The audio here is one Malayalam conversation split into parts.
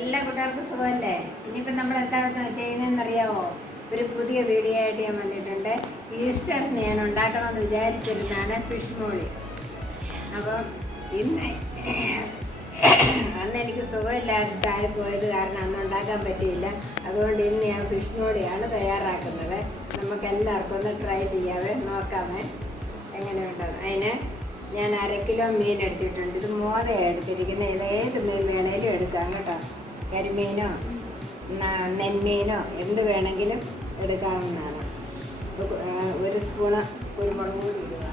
എല്ലാ കൂട്ടുകാർക്കും സുഖമല്ലേ? ഇനിയിപ്പോൾ നമ്മൾ എന്താ ചെയ്യുന്നതെന്നറിയാമോ? ഒരു പുതിയ വീഡിയോ ആയിട്ട് ഞാൻ വന്നിട്ടുണ്ട്. ഈസ്റ്ററിന് ഞാൻ ഉണ്ടാക്കണമെന്ന് വിചാരിച്ചിരുന്നതാണ് ഫിഷ് മോളി. അപ്പം ഇന്ന് അന്ന് എനിക്ക് സുഖമില്ലാതായി പോയത് കാരണം അന്ന് ഉണ്ടാക്കാൻ പറ്റിയില്ല. അതുകൊണ്ട് ഇന്ന് ഞാൻ ഫിഷ് മോളിയാണ് തയ്യാറാക്കുന്നത്. നമുക്ക് എല്ലാവർക്കും ഒന്ന് ട്രൈ ചെയ്യാവേ, നോക്കാമേ എങ്ങനെയുണ്ടെന്ന്. അതിന് ഞാൻ 1/2 കിലോ മീൻ എടുത്തിട്ടുണ്ട്. ഇത് മോതയാണ് എടുത്തിരിക്കുന്നത്. ഇത് ഏത് മീൻ വേണേലും എടുക്കാം കേട്ടോ. കരിമീനോ നെന്മീനോ എന്ത് വേണമെങ്കിലും എടുക്കാവുന്നതാണ്. 1 സ്പൂണ് കുരുമുളക് പൊടി ഇടുക.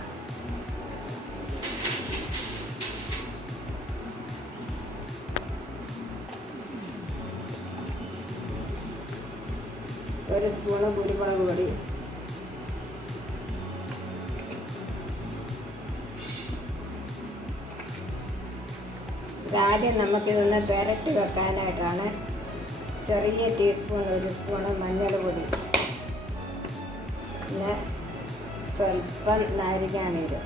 ഒരു സ്പൂണ് കുരുമുളക് പൊടി, ആദ്യം നമുക്കിതൊന്ന് പുരട്ടി വെക്കാനായിട്ടാണ്. ചെറിയ ടീസ്പൂൺ 1 സ്പൂണ് മഞ്ഞൾ പൊടി, പിന്നെ സ്വല്പം നാരങ്ങാനീര്.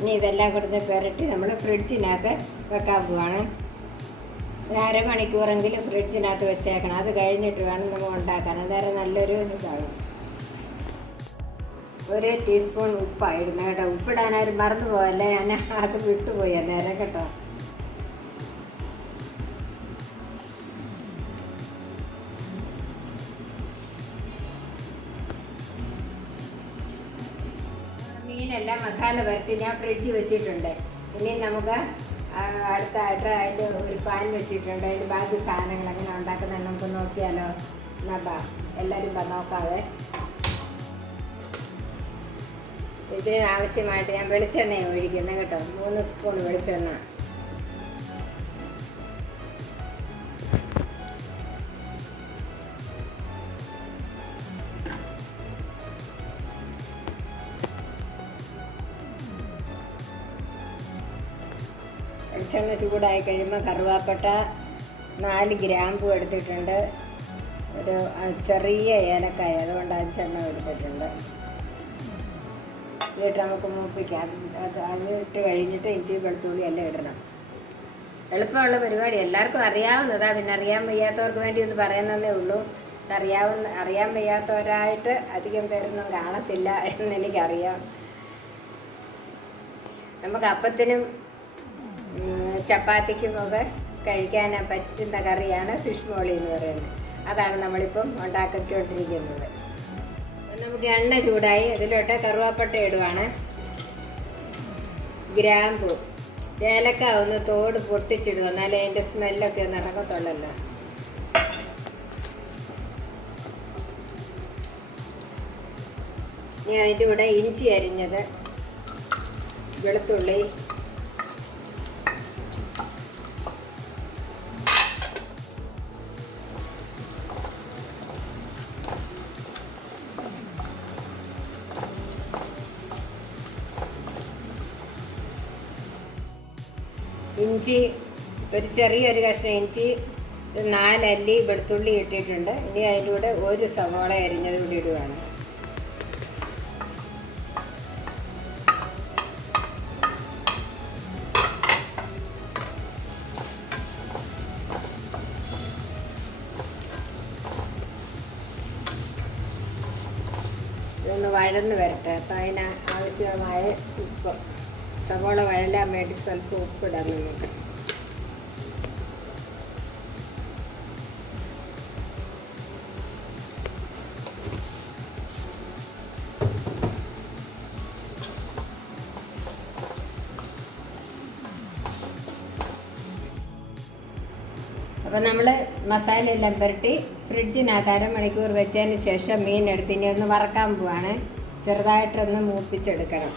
ഇനി ഇതെല്ലാം കൊടുത്ത് പുരട്ടി നമ്മൾ ഫ്രിഡ്ജിനകത്ത് വെക്കാൻ പോവാണ്. ഒരു 1/2 മണിക്കൂറെങ്കിലും ഫ്രിഡ്ജിനകത്ത് വെച്ചേക്കണം. അത് കഴിഞ്ഞിട്ട് വേണം നമ്മൾ ഉണ്ടാക്കാൻ. അന്നേരം നല്ലൊരു ഇതാകും. 1 ടീസ്പൂൺ ഉപ്പായിരുന്നു കേട്ടോ. ഉപ്പിടാനാരും മറന്നു പോകല്ലേ, ഞാൻ അത് വിട്ടുപോയി അന്നേരം കേട്ടോ. മീനെല്ലാം മസാല പുരട്ടി ഞാൻ ഫ്രിഡ്ജിൽ വെച്ചിട്ടുണ്ട്. ഇനി നമുക്ക് അടുത്തായിട്ട് അതിൻ്റെ ഒരു പാൻ വെച്ചിട്ടുണ്ട്. അതിൻ്റെ ബാക്കി സാധനങ്ങൾ എങ്ങനെ ഉണ്ടാക്കുന്നത് നമുക്ക് നോക്കിയാലോ. എന്നാ എല്ലാവരും നോക്കാവേ. ഇതിന് ആവശ്യമായിട്ട് ഞാൻ വെളിച്ചെണ്ണയാണ് ഒഴിക്കുന്നത് കേട്ടോ. 3 സ്പൂൺ വെളിച്ചെണ്ണ. വെളിച്ചെണ്ണ ചൂടായി കഴിയുമ്പോൾ കറുവാപ്പട്ട 4 ഗ്രാമ്പു എടുത്തിട്ടുണ്ട്. ഒരു ചെറിയ ഏലക്കായ, അതുകൊണ്ട് 5 എണ്ണം എടുത്തിട്ടുണ്ട്. ഇതിട്ട് നമുക്ക് മൂപ്പിക്കാം. അത് ഇട്ട് കഴിഞ്ഞിട്ട് ഇഞ്ചി വെളുത്തുള്ളി എല്ലാം ഇടണം. എളുപ്പമുള്ള പരിപാടി, എല്ലാവർക്കും അറിയാവുന്നതാണ്. പിന്നെ അറിയാൻ വയ്യാത്തവർക്ക് വേണ്ടി ഒന്ന് പറയുന്നതേ ഉള്ളൂ. അറിയാൻ വയ്യാത്തവരായിട്ട് അധികം പേരൊന്നും കാണത്തില്ല എന്നെനിക്കറിയാം. നമുക്ക് അപ്പത്തിനും ചപ്പാത്തിക്കും ഒക്കെ കഴിക്കാൻ പറ്റുന്ന കറിയാണ് ഫിഷ് മോളി എന്ന് പറയുന്നത്. അതാണ് നമ്മളിപ്പം ഉണ്ടാക്കിക്കൊണ്ടിരിക്കുന്നത്. നമുക്ക് എണ്ണ ചൂടായി, അതിലോട്ട് കറുവാപ്പട്ട ഇടുവാണ്. ഗ്രാമ്പു, ഏലക്ക ഒന്ന് തോട് പൊട്ടിച്ചിടുക, എന്നാലേ അതിൻ്റെ സ്മെല്ലൊക്കെ ഒന്ന് ഇറങ്ങത്തുള്ളല്ലോ. ഇനി അതിൻ്റെ കൂടെ ഇഞ്ചി അരിഞ്ഞത്, വെളുത്തുള്ളി, ഇഞ്ചി, ഒരു ചെറിയൊരു കഷ്ണം ഇഞ്ചി, 4 അല്ലി വെളുത്തുള്ളി ഇട്ടിട്ടുണ്ട്. ഇനി അതിൻ്റെ കൂടെ 1 സവാള അരിഞ്ഞത് കൂടി ഇടുകയാണ്. ഇതൊന്ന് വഴന്ന് വരട്ടെ. അപ്പം അതിന് ആവശ്യമായ ഉപ്പ്, സവാള വഴലാൻ വേണ്ടി സ്വല്പം ഉപ്പിടാം നമുക്ക്. അപ്പോൾ നമ്മൾ മസാലയെല്ലാം പുരട്ടി ഫ്രിഡ്ജിനകത്ത് 1/2 മണിക്കൂർ വെച്ചതിന് ശേഷം മീൻ എടുത്ത് ഇനി ഒന്ന് വറക്കാൻ പോവാണ്. ചെറുതായിട്ടൊന്ന് മൂപ്പിച്ചെടുക്കണം.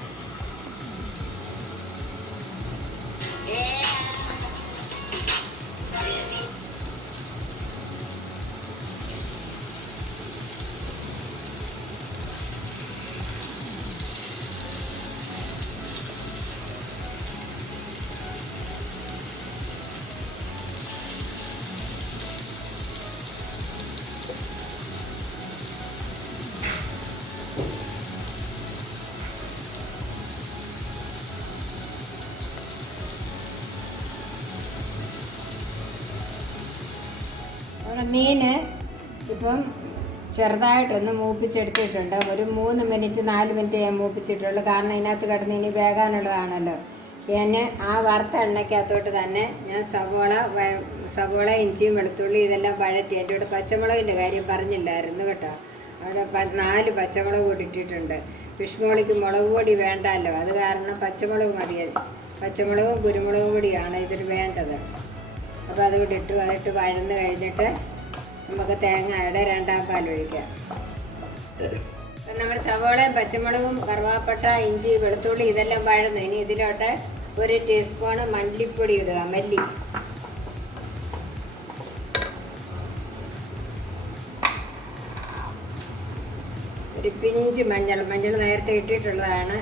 മീൻ ഇപ്പം ചെറുതായിട്ടൊന്ന് മൂപ്പിച്ചെടുത്തിട്ടുണ്ട്. ഒരു 3 മിനിറ്റ് 4 മിനിറ്റ് ഞാൻ മൂപ്പിച്ചിട്ടുള്ളൂ. കാരണം ഇതിനകത്ത് കിടന്ന് ഇനി വേകാനുള്ളതാണല്ലോ. പിന്നെ ആ വറുത്ത എണ്ണയ്ക്കകത്തോട്ട് തന്നെ ഞാൻ സവോള ഇഞ്ചിയും വെളുത്തുള്ളി ഇതെല്ലാം വഴറ്റി. എൻ്റെ കൂടെ പച്ചമുളകിൻ്റെ കാര്യം പറഞ്ഞില്ലായിരുന്നു കേട്ടോ. അവിടെ 4 പച്ചമുളക് കൂടി ഇട്ടിട്ടുണ്ട്. ഫിഷ് മോളിക്ക് മുളക് പൊടി വേണ്ടല്ലോ, അത് കാരണം പച്ചമുളക് മതിയല്ലോ. പച്ചമുളകും കുരുമുളകും പൊടിയാണ് ഇതിന് വേണ്ടത്. അപ്പോൾ അതുകൂടി ഇട്ടു. അതിട്ട് വഴന്ന് കഴിഞ്ഞിട്ട് നമുക്ക് തേങ്ങയുടെ 2ാം പാൽ ഒഴിക്കാം. നമ്മുടെ സവോളയും പച്ചമുളകും കറുവാപ്പട്ട ഇഞ്ചി വെളുത്തുള്ളി ഇതെല്ലാം വഴന്നു. ഇനി ഇതിലോട്ട് 1 ടീസ്പൂണ് മല്ലിപ്പൊടി ഇടുക. മല്ലി ഒരു പിഞ്ച് മഞ്ഞൾ നേരത്തെ ഇട്ടിട്ടുള്ളതാണ്.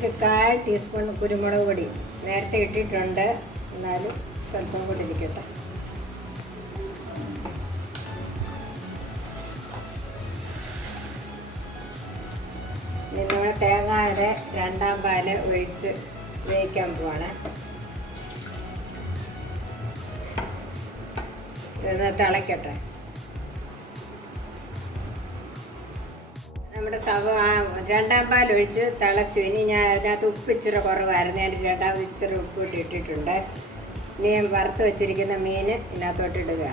ഒരു 1/4 ടീസ്പൂൺ കുരുമുളക് പൊടി നേരത്തെ ഇട്ടിട്ടുണ്ട്, എന്നാലും സ്വല്പം കൂടി ഇരിക്കട്ടെ. നമ്മൾ തേങ്ങയുടെ 2ാം പാല് ഒഴിച്ച് വേവിക്കാൻ പോവാണ്. ഇതൊന്ന് തിളയ്ക്കട്ടെ. നമ്മുടെ 2ാം പാൽ ഒഴിച്ച് തിളച്ചു. ഇനി ഞാൻ അതിനകത്ത് ഉപ്പ് ഇച്ചിരി കുറവായിരുന്നു, ഞാൻ 2ാമത് ഇച്ചിരി ഉപ്പ് ഇട്ടിട്ടുണ്ട്. ഇനി ഞാൻ വറുത്ത് വെച്ചിരിക്കുന്ന മീൻ ഇതിനകത്തോട്ട് ഇടുക.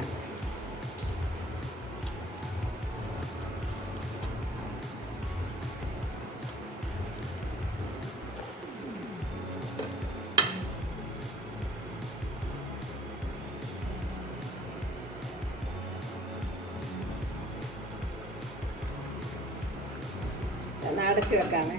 അടച്ചു വെക്കാമേ.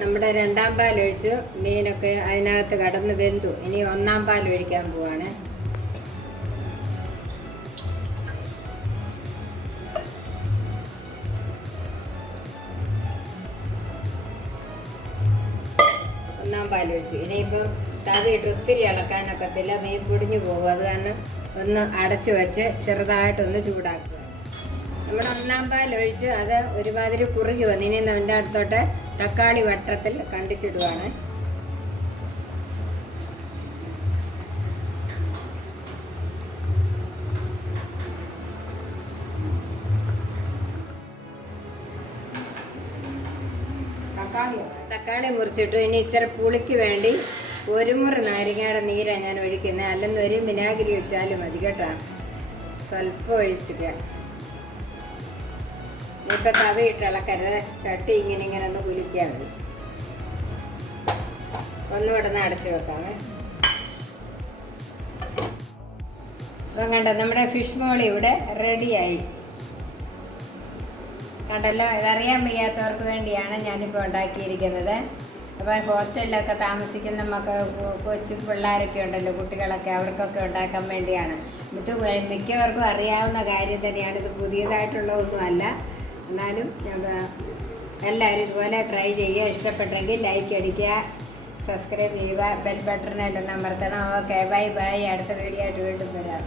നമ്മുടെ 2ാം പാൽ ഒഴിച്ച് മീനൊക്കെ അതിനകത്ത് കടന്ന് വെന്തു. ഇനി 1ാം പാൽ ഒഴിക്കാൻ പോവാണ്. പാൽ ഒഴിച്ചു. ഇനിയിപ്പം തവിയിട്ട് ഒത്തിരി ഇളക്കാനൊക്കത്തില്ല, മീൻ പൊടിഞ്ഞു പോകും. അത് കാരണം ഒന്ന് അടച്ചു വെച്ച് ചെറുതായിട്ടൊന്ന് ചൂടാക്കുക. നമ്മുടെ 1ാം പാൽ ഒഴിച്ച് അത് ഒരുമാതിരി കുറുകി വന്നു. ഇനി അതിൻ്റെ അടുത്തോട്ട് തക്കാളി വട്ടത്തിൽ കണ്ടിച്ചിടുവാണ്. തക്കാളി മുറിച്ചിട്ടു. ഇനി ഇച്ചിരി പുളിക്ക് വേണ്ടി 1 മുറി നാരങ്ങയുടെ നീരാണ് ഞാൻ ഒഴിക്കുന്നത്. അല്ലെന്ന് ഒരു വിനാഗിരി ഒഴിച്ചാലും മതി കേട്ടോ. സ്വല്പം ഒഴിച്ചിട്ട് ഇപ്പം തവയിട്ട് ഇളക്കരുത്, ചട്ടി ഇങ്ങനെ ഒന്ന് കുലിക്കാൻ മതി. ഒന്നുകൂടെ അടച്ചു വെക്കാമേ. അപ്പം കണ്ടോ, നമ്മുടെ ഫിഷ് മോളി ഇവിടെ റെഡിയായി. കണ്ടല്ലോ, ഇതറിയാൻ വയ്യാത്തവർക്ക് വേണ്ടിയാണ് ഞാനിപ്പോൾ ഉണ്ടാക്കിയിരിക്കുന്നത്. അപ്പോൾ ഹോസ്റ്റലിലൊക്കെ താമസിക്കുന്ന കൊച്ചു പിള്ളേരൊക്കെ ഉണ്ടല്ലോ, കുട്ടികളൊക്കെ, അവർക്കൊക്കെ ഉണ്ടാക്കാൻ വേണ്ടിയാണ്. മിക്കവർക്കും അറിയാവുന്ന കാര്യം തന്നെയാണ്. ഇത് പുതിയതായിട്ടുള്ളതൊന്നുമല്ല. എന്നാലും എല്ലാവരും ഇതുപോലെ ട്രൈ ചെയ്യുക. ഇഷ്ടപ്പെട്ടെങ്കിൽ ലൈക്ക് അടിക്കുക, സബ്സ്ക്രൈബ് ചെയ്യുക, ബെൽ ബട്ടണിലൊന്ന് അമർത്തണം. Okay, bye bye. അടുത്ത വീഡിയോ ആയിട്ട് വീണ്ടും വരാം.